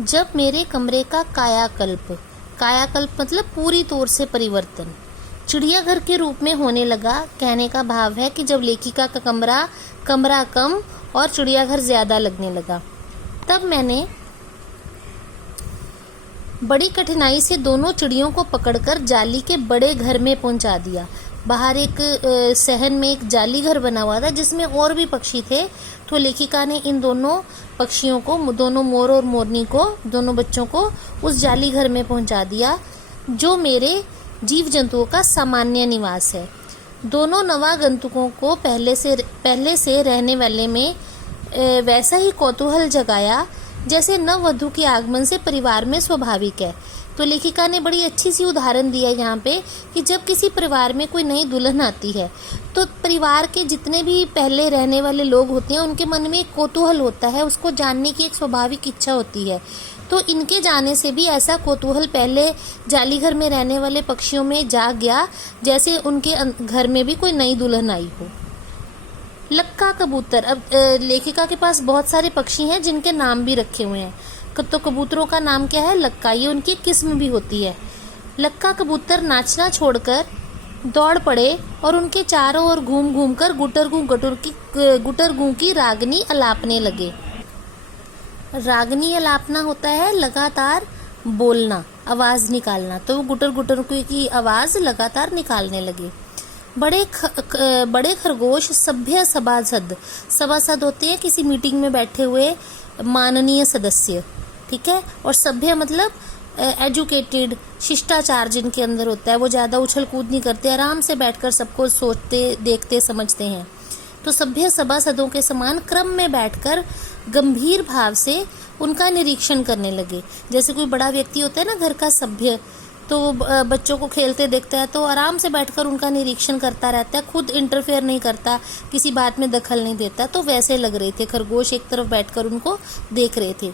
जब मेरे कमरे का कायाकल्प, कायाकल्प मतलब पूरी तौर से परिवर्तन, चिड़ियाघर के रूप में होने लगा। कहने का भाव है कि जब लेखिका का कमरा कम और चिड़ियाघर ज्यादा लगने लगा, तब मैंने बड़ी कठिनाई से दोनों चिड़ियों को पकड़कर जाली के बड़े घर में पहुंचा दिया। बाहर एक सहन में एक जाली घर बना हुआ था जिसमें और भी पक्षी थे। तो लेखिका ने इन दोनों पक्षियों को, दोनों मोर और मोरनी को, दोनों बच्चों को उस जाली घर में पहुंचा दिया जो मेरे जीव जंतुओं का सामान्य निवास है। दोनों नवागंतुकों को पहले से रहने वाले में वैसा ही कौतूहल जगाया जैसे नववधू के आगमन से परिवार में स्वाभाविक है। तो लेखिका ने बड़ी अच्छी सी उदाहरण दिया यहाँ पे कि जब किसी परिवार में कोई नई दुल्हन आती है तो परिवार के जितने भी पहले रहने वाले लोग होते हैं उनके मन में एक कौतूहल होता है, उसको जानने की एक स्वाभाविक इच्छा होती है। तो इनके जाने से भी ऐसा कौतूहल पहले जाली घर में रहने वाले पक्षियों में जाग गया जैसे उनके घर में भी कोई नई दुल्हन आई हो। लक्का कबूतर, अब लेखिका के पास बहुत सारे पक्षी हैं जिनके नाम भी रखे हुए हैं। तो कबूतरों का नाम क्या है? लक्का। ये उनकी किस्म भी होती है। लक्का कबूतर नाचना छोड़कर दौड़ पड़े और उनके चारों ओर घूम घूम कर गुटर गू की रागनी अलापने लगे। रागनी अलापना होता है लगातार बोलना, आवाज निकालना। तो वो गुटर की आवाज लगातार निकालने लगे। बड़े खरगोश सभ्य सभासद होते हैं किसी मीटिंग में बैठे हुए माननीय सदस्य, ठीक है। और सभ्य मतलब एजुकेटेड, शिष्टाचार जिनके अंदर होता है। वो ज्यादा उछल कूद नहीं करते, आराम से बैठकर सबको सोचते, देखते, समझते हैं। तो सभ्य सभासदों के समान क्रम में बैठकर गंभीर भाव से उनका निरीक्षण करने लगे। जैसे कोई बड़ा व्यक्ति होता है ना घर का सभ्य, तो वो बच्चों को खेलते देखता है तो आराम से बैठकर उनका निरीक्षण करता रहता है, खुद इंटरफेयर नहीं करता, किसी बात में दखल नहीं देता। तो वैसे लग रहे थे खरगोश, एक तरफ बैठकर उनको देख रहे थे।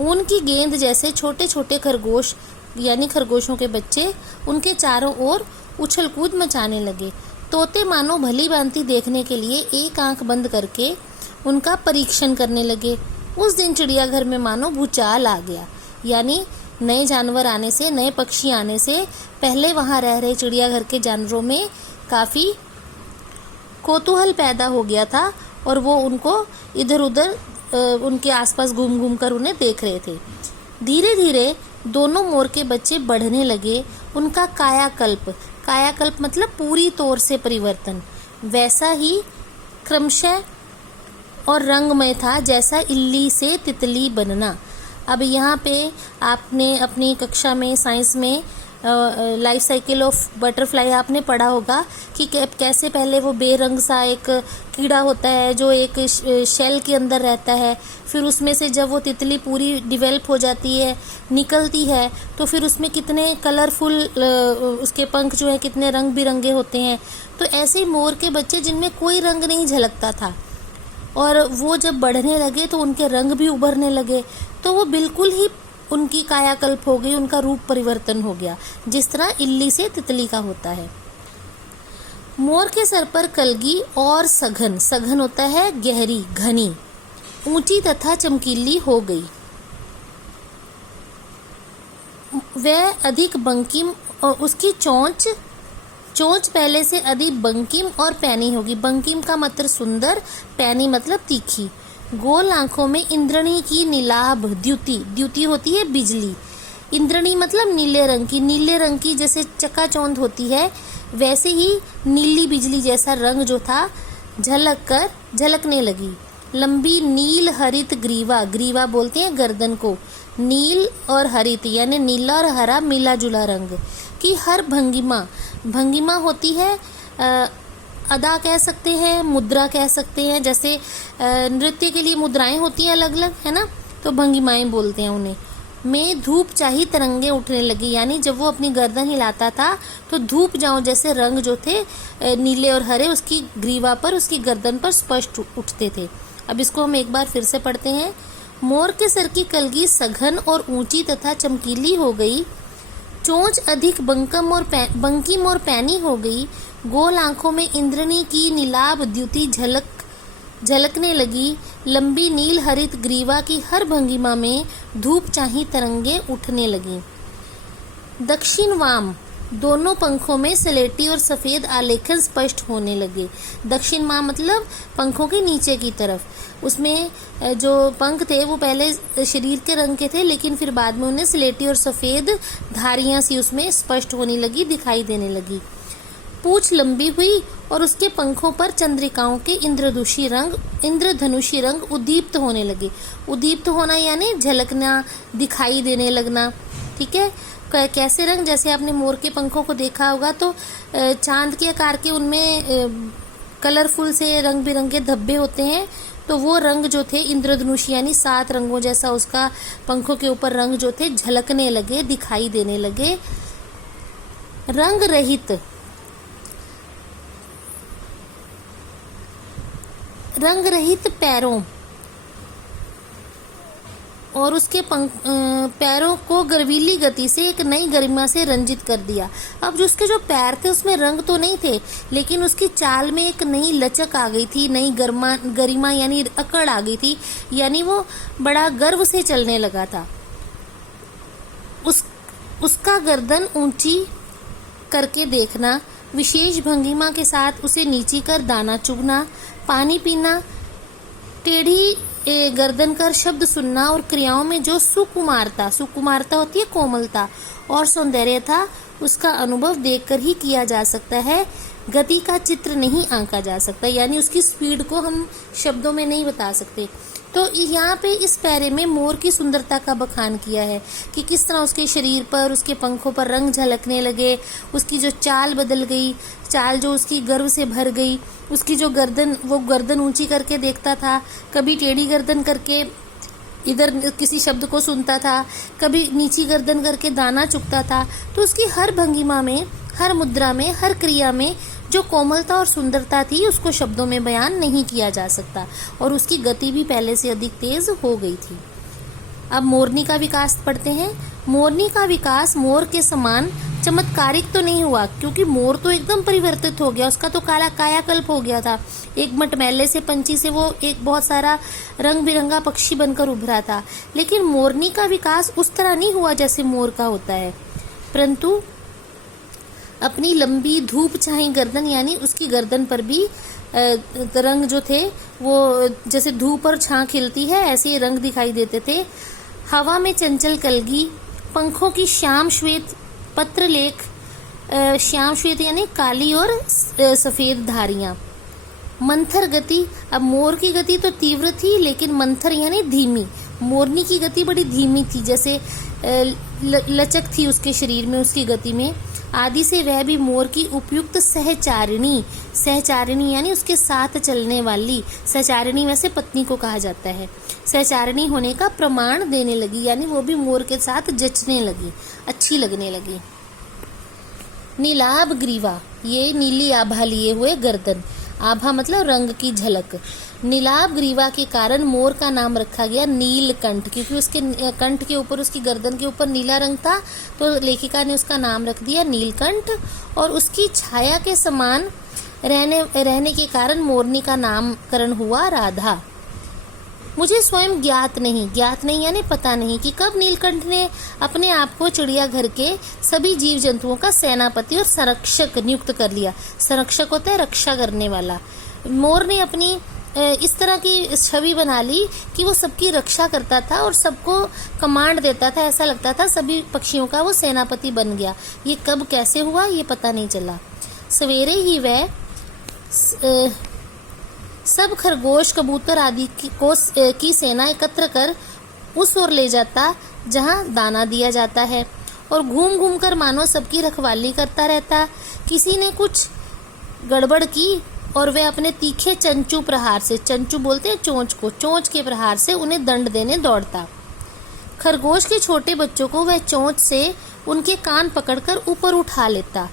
ऊन की गेंद जैसे छोटे छोटे खरगोश यानी खरगोशों के बच्चे उनके चारों ओर उछल कूद मचाने लगे। तोते मानो भली भांति देखने के लिए एक आंख बंद करके उनका परीक्षण करने लगे। उस दिन चिड़ियाघर में मानो भूचाल आ गया, यानी नए जानवर आने से, नए पक्षी आने से पहले वहां रह रहे चिड़ियाघर के जानवरों में काफी कौतूहल पैदा हो गया था और वो उनको इधर उधर उनके आसपास घूम घूम कर उन्हें देख रहे थे। धीरे धीरे दोनों मोर के बच्चे बढ़ने लगे। उनका कायाकल्प मतलब पूरी तौर से परिवर्तन वैसा ही क्रमशः और रंगमय था जैसा इल्ली से तितली बनना। अब यहाँ पे आपने अपनी कक्षा में साइंस में लाइफ साइकिल ऑफ बटरफ्लाई आपने पढ़ा होगा कि कैसे पहले वो बेरंग सा एक कीड़ा होता है जो एक शेल के अंदर रहता है, फिर उसमें से जब वो तितली पूरी डिवेल्प हो जाती है, निकलती है, तो फिर उसमें कितने कलरफुल उसके पंख जो है कितने रंग बिरंगे होते हैं। तो ऐसे ही मोर के बच्चे जिनमें कोई रंग नहीं झलकता था और वो जब बढ़ने लगे तो उनके रंग भी उभरने लगे, तो वो बिल्कुल ही उनकी कायाकल्प हो गई, उनका रूप परिवर्तन हो गया जिस तरह इल्ली से तितली का होता है। मोर के सर पर कलगी और सघन होता है गहरी, घनी, ऊंची तथा चमकीली हो गई। वह अधिक बंकिम और उसकी चोंच पहले से अधिक बंकिम और पैनी होगी। बंकिम का मतलब सुंदर, पैनी मतलब तीखी। गोल आंखों में इंद्रणी की नीलाभ द्युति होती है बिजली। इंद्रणी मतलब नीले रंग की जैसे चकाचौंध होती है, वैसे ही नीली बिजली जैसा रंग जो था झलकने लगी। लंबी नील हरित ग्रीवा बोलते हैं गर्दन को। नील और हरित यानी नीला और हरा मिला जुला रंग की हर भंगिमा होती है, अदा कह सकते हैं, मुद्रा कह सकते हैं। जैसे नृत्य के लिए मुद्राएं होती हैं अलग अलग, है ना, तो भंगिमाएं बोलते हैं उन्हें। में धूप चाही तरंगे उठने लगी, यानी जब वो अपनी गर्दन हिलाता था तो धूप जाओ जैसे रंग जो थे नीले और हरे उसकी ग्रीवा पर, उसकी गर्दन पर स्पष्ट उठते थे। अब इसको हम एक बार फिर से पढ़ते हैं। मोर के सर की कलगी सघन और ऊंची तथा चमकीली हो गई। चोंच अधिक बंकिम और पैनी हो गई। गोल आंखों में इंद्रणी की नीलाभ द्युति झलकने लगी लंबी नील हरित ग्रीवा की हर भंगिमा में धूप चाही तरंगे उठने लगी। दक्षिण वाम दोनों पंखों में सलेटी और सफेद आलेखन स्पष्ट होने लगे। दक्षिण वाम मतलब पंखों के नीचे की तरफ, उसमें जो पंख थे वो पहले शरीर के रंग के थे, लेकिन फिर बाद में उन्हें सलेटी और सफेद धारियां सी उसमें स्पष्ट होने लगी, दिखाई देने लगी। पूंछ लंबी हुई और उसके पंखों पर चंद्रिकाओं के इंद्रधनुषी रंग उद्दीप्त होने लगे। उद्दीप्त होना यानी झलकना, दिखाई देने लगना। ठीक है, कैसे रंग? जैसे आपने मोर के पंखों को देखा होगा तो चांद के आकार के उनमें कलरफुल से रंग बिरंगे धब्बे होते हैं, तो वो रंग जो थे इंद्रधनुषी यानी 7 रंगों जैसा उसका पंखों के ऊपर रंग जो थे झलकने लगे, दिखाई देने लगे। रंग रहित पैरों और उसके पैरों को गर्वीली गति से एक नई गरिमा से रंजित कर दिया। अब जो उसके जो पैर थे उसमें रंग तो नहीं थे, लेकिन उसकी चाल में एक नई लचक आ गई थी, नई गरिमा यानी अकड़ आ गई थी, यानी वो बड़ा गर्व से चलने लगा था। उसका गर्दन ऊंची करके देखना, विशेष भंगिमा के साथ उसे नीची कर दाना चुगना, पानी पीना, टेढ़ी गर्दन कर शब्द सुनना और क्रियाओं में जो सुकुमारता होती है कोमलता और सौंदर्य था, उसका अनुभव देखकर ही किया जा सकता है। गति का चित्र नहीं आंका जा सकता, यानी उसकी स्पीड को हम शब्दों में नहीं बता सकते। तो यहाँ पे इस पैरे में मोर की सुंदरता का बखान किया है कि किस तरह उसके शरीर पर, उसके पंखों पर रंग झलकने लगे, उसकी जो चाल बदल गई, चाल जो उसकी गर्व से भर गई, उसकी जो गर्दन ऊंची करके देखता था, कभी टेढ़ी गर्दन करके इधर किसी शब्द को सुनता था, कभी नीची गर्दन करके दाना चुगता था। तो उसकी हर भंगिमा में, हर मुद्रा में, हर क्रिया में जो कोमलता और सुंदरता थी उसको शब्दों में बयान नहीं किया जा सकता, और उसकी गति भी पहले से अधिक तेज हो गई थी। अब मोरनी का विकास पढ़ते हैं। मोरनी का विकास मोर के समान चमत्कारिक तो नहीं हुआ, क्योंकि मोर तो एकदम परिवर्तित हो गया, उसका तो कायाकल्प हो गया था। एक मटमैले से पंछी से वो एक बहुत सारा रंग बिरंगा पक्षी बनकर उभरा था। लेकिन मोरनी का विकास उस तरह नहीं हुआ जैसे मोर का होता है, परंतु अपनी लंबी धूप चाही गर्दन, यानी उसकी गर्दन पर भी रंग जो थे वो जैसे धूप और छां खिलती है ऐसे रंग दिखाई देते थे। हवा में चंचल कलगी, पंखों की श्याम श्वेत पत्रलेख, श्याम श्वेत यानी काली और सफेद धारियां। मंथर गति, अब मोर की गति तो तीव्र थी लेकिन मंथर यानी धीमी। मोरनी की गति बड़ी धीमी थी, जैसे लचक थी उसके शरीर में, उसकी गति में। आदि से वह भी मोर की उपयुक्त सहचारिणी यानी उसके साथ चलने वाली, सहचारिणी वैसे पत्नी को कहा जाता है, सहचारिणी होने का प्रमाण देने लगी, यानी वो भी मोर के साथ जचने लगी, अच्छी लगने लगी। नीलाभ ग्रीवा, ये नीली आभा लिए हुए गर्दन, आभा मतलब रंग की झलक। नीलाभ ग्रीवा के कारण मोर का नाम रखा गया नीलकंठ, क्योंकि उसके कंठ के ऊपर, उसकी गर्दन के ऊपर नीला रंग था, तो लेखिका ने उसका नाम रख दिया नीलकंठ। और उसकी छाया के समान रहने के कारण मोरनी का नामकरण हुआ राधा। मुझे स्वयं ज्ञात नहीं यानी पता नहीं कि कब नीलकंठ ने अपने आप को चिड़ियाघर के सभी जीव जंतुओं का सेनापति और संरक्षक नियुक्त कर लिया। संरक्षक होता है रक्षा करने वाला। मोर ने अपनी इस तरह की छवि बना ली कि वो सबकी रक्षा करता था और सबको कमांड देता था, ऐसा लगता था सभी पक्षियों का वो सेनापति बन गया। ये कब कैसे हुआ ये पता नहीं चला। सवेरे ही वह सब खरगोश, कबूतर आदि की सेना एकत्र कर उस ओर ले जाता जहां दाना दिया जाता है, और घूम घूम कर मानो सबकी रखवाली करता रहता। किसी ने कुछ गड़बड़ की और वह अपने तीखे चंचू प्रहार से, चंचू बोलते हैं चोंच को, चोंच के प्रहार से उन्हें दंड देने दौड़ता। खरगोश के छोटे बच्चों को वह चोंच से उनके कान पकड़कर ऊपर उठा लेता,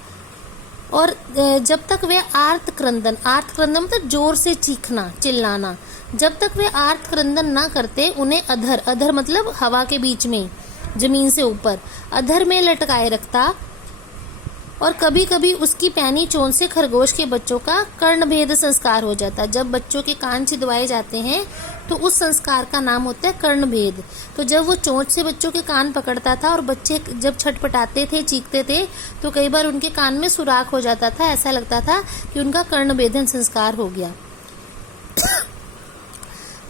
और जब तक वे आर्त क्रंदन मतलब जोर से चीखना, चिल्लाना, जब तक वे आर्त क्रंदन ना करते उन्हें अधर मतलब हवा के बीच में, जमीन से ऊपर अधर में लटकाए रखता और कभी कभी उसकी पैनी चोंच से खरगोश के बच्चों का कर्णभेद संस्कार हो जाता है। जब बच्चों के कान छिदवाए जाते हैं तो उस संस्कार का नाम होता है कर्णभेद। तो जब वो चोंच से बच्चों के कान पकड़ता था और बच्चे जब छटपटाते थे, चीखते थे, तो कई बार उनके कान में सुराख हो जाता था। ऐसा लगता था कि उनका कर्णभेदन संस्कार हो गया।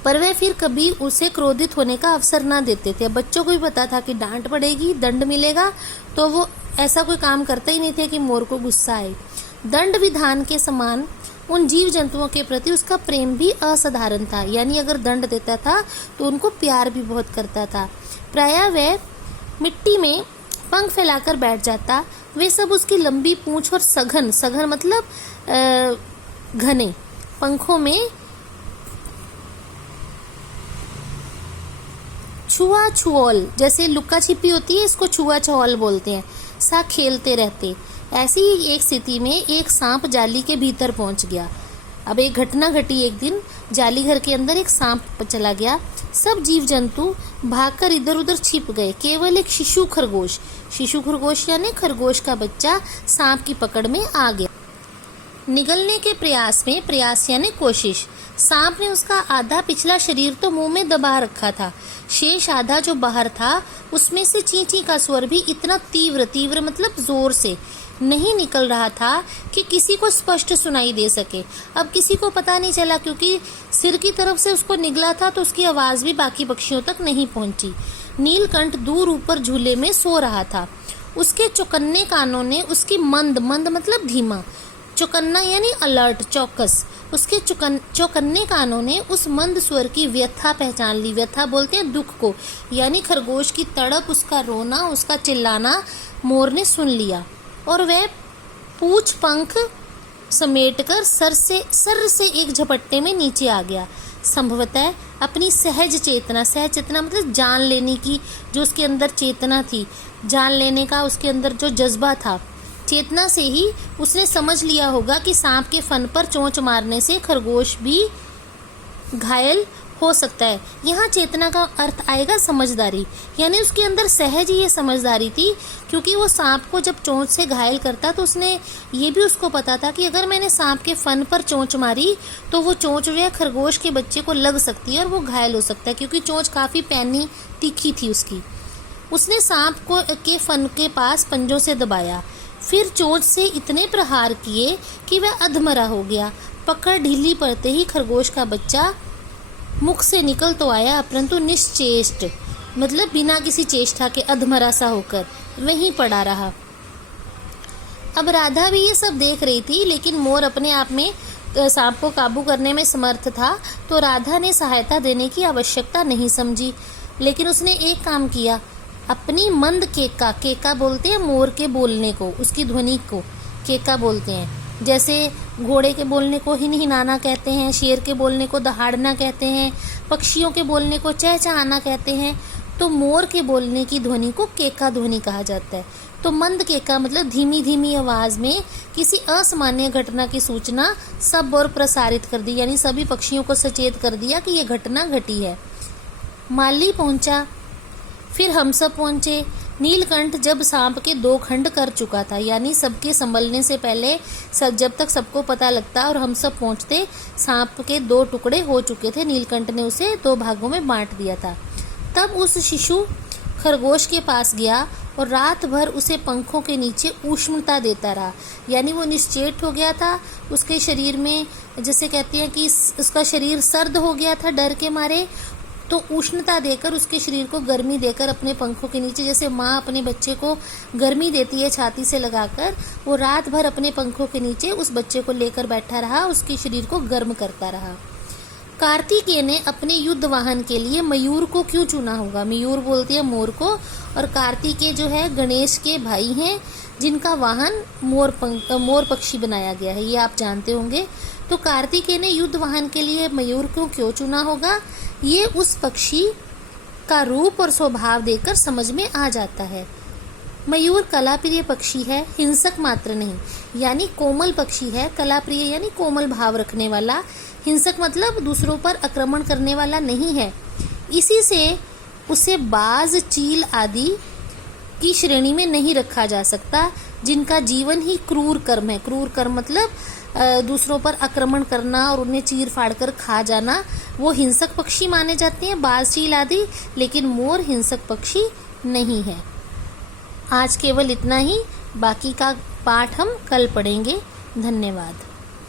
पर वे फिर कभी उसे क्रोधित होने का अवसर ना देते थे। बच्चों को भी पता था कि डांट पड़ेगी, दंड मिलेगा, तो वो ऐसा कोई काम करते ही नहीं थे कि मोर को गुस्सा आए। दंड विधान के समान उन जीव जंतुओं के प्रति उसका प्रेम भी असाधारण था। यानी अगर दंड देता था तो उनको प्यार भी बहुत करता था। प्रायः वह मिट्टी में पंख फैलाकर बैठ जाता। वे सब उसकी लंबी पूंछ और सघन मतलब घने पंखों में छुआ छुओल, जैसे लुक्का छिपी होती है, इसको छुआ छुओल बोलते हैं, सा खेलते रहते। ऐसी ही एक स्थिति में एक सांप जाली के भीतर पहुंच गया। अब एक घटना घटी। एक दिन जाली घर के अंदर एक सांप चला गया। सब जीव जंतु भागकर इधर उधर छिप गए। केवल एक शिशु खरगोश यानी खरगोश का बच्चा सांप की पकड़ में आ गया। निगलने के प्रयास यानी कोशिश। सांप ने उसका आधा पिछला शरीर तो मुंह में दबा रखा था। शेष आधा जो बाहर था उसमें से चींची का स्वर भी इतना तीव्र मतलब जोर से नहीं निकल रहा था कि किसी को स्पष्ट सुनाई दे सके। अब किसी को पता नहीं चला, क्योंकि सिर की तरफ से उसको निगला था तो उसकी आवाज भी बाकी पक्षियों तक नहीं पहुंची। नीलकंठ दूर ऊपर झूले में सो रहा था। उसके चौकन्ने कानों ने उसकी मंद मतलब धीमा, चौकन्ना यानी अलर्ट, चौकस, उसके चौकन्ने कानों ने उस मंद स्वर की व्यथा पहचान ली। व्यथा बोलते हैं दुख को, यानी खरगोश की तड़प, उसका रोना, उसका चिल्लाना मोर ने सुन लिया और वह पूछ पंख समेटकर सर से एक झपट्टे में नीचे आ गया। संभवतः अपनी सहज चेतना मतलब जान लेने की जो उसके अंदर चेतना थी, जान लेने का उसके अंदर जो जज्बा था, चेतना से ही उसने समझ लिया होगा कि सांप के फन पर चोंच मारने से खरगोश भी घायल हो सकता है। यहाँ चेतना का अर्थ आएगा समझदारी, यानी उसके अंदर सहज ही ये समझदारी थी, क्योंकि वो सांप को जब चोंच से घायल करता तो उसने ये भी उसको पता था कि अगर मैंने सांप के फन पर चोंच मारी तो वो चोंच जो है खरगोश के बच्चे को लग सकती है और वो घायल हो सकता है, क्योंकि चोंच काफी पैनी तीखी थी उसकी। उसने सांप को के फन के पास पंजों से दबाया, फिर चोंच से इतने प्रहार किए कि वह अधमरा हो गया। पकड़ ढीली पड़ते ही खरगोश का बच्चा मुख से निकल तो आया, परंतु निश्चेष्ट मतलब बिना किसी चेष्टा के अधमरा सा होकर वहीं पड़ा रहा। अब राधा भी ये सब देख रही थी, लेकिन मोर अपने आप में सांप को काबू करने में समर्थ था, तो राधा ने सहायता देने की आवश्यकता नहीं समझी। लेकिन उसने एक काम किया, अपनी मंद केका बोलते हैं मोर के बोलने को, उसकी ध्वनि को केका बोलते हैं। जैसे घोड़े के बोलने को हिनहिनाना कहते हैं, शेर के बोलने को दहाड़ना कहते हैं, पक्षियों के बोलने को चहचहाना कहते हैं, तो मोर के बोलने की ध्वनि को केका ध्वनि कहा जाता है। तो मंद केका मतलब धीमी धीमी आवाज में किसी असामान्य घटना की सूचना सब और प्रसारित कर दी, यानी सभी पक्षियों को सचेत कर दिया कि यह घटना घटी है। माली पहुंचा, फिर हम सब पहुंचे। नीलकंठ जब सांप के 2 खंड कर चुका था, यानी सबके संभलने से पहले जब तक सबको पता लगता और हम सब पहुंचते, सांप के 2 टुकड़े हो चुके थे। नीलकंठ ने उसे 2 भागों में बांट दिया था। तब उस शिशु खरगोश के पास गया और रात भर उसे पंखों के नीचे उष्णता देता रहा, यानी वो निश्चेत हो गया था। उसके शरीर में जैसे कहते हैं कि उसका शरीर सर्द हो गया था डर के मारे, तो उष्णता देकर उसके शरीर को गर्मी देकर अपने पंखों के नीचे, जैसे माँ अपने बच्चे को गर्मी देती है छाती से लगाकर, वो रात भर अपने पंखों के नीचे उस बच्चे को लेकर बैठा रहा, उसके शरीर को गर्म करता रहा। कार्तिकेय ने अपने युद्ध वाहन के लिए मयूर को क्यों चुना होगा? मयूर बोलते हैं मोर को, और कार्तिकेय जो है गणेश के भाई हैं, जिनका वाहन मोर पक्षी बनाया गया है, ये आप जानते होंगे। तो कार्तिकेय ने युद्ध वाहन के लिए मयूर को क्यों चुना होगा? ये उस पक्षी का रूप और स्वभाव देखकर समझ में आ जाता है। मयूर कलाप्रिय पक्षी है, हिंसक मात्र नहीं, यानी कोमल पक्षी है। कलाप्रिय यानी कोमल भाव रखने वाला, हिंसक मतलब दूसरों पर आक्रमण करने वाला नहीं है। इसी से उसे बाज, चील आदि की श्रेणी में नहीं रखा जा सकता। जिनका जीवन ही क्रूर कर्म है। क्रूर कर्म मतलब दूसरों पर आक्रमण करना और उन्हें चीर फाड़ कर खा जाना। वो हिंसक पक्षी माने जाते हैं, बाज चील आदि, लेकिन मोर हिंसक पक्षी नहीं है। आज केवल इतना ही, बाकी का पाठ हम कल पढ़ेंगे। धन्यवाद।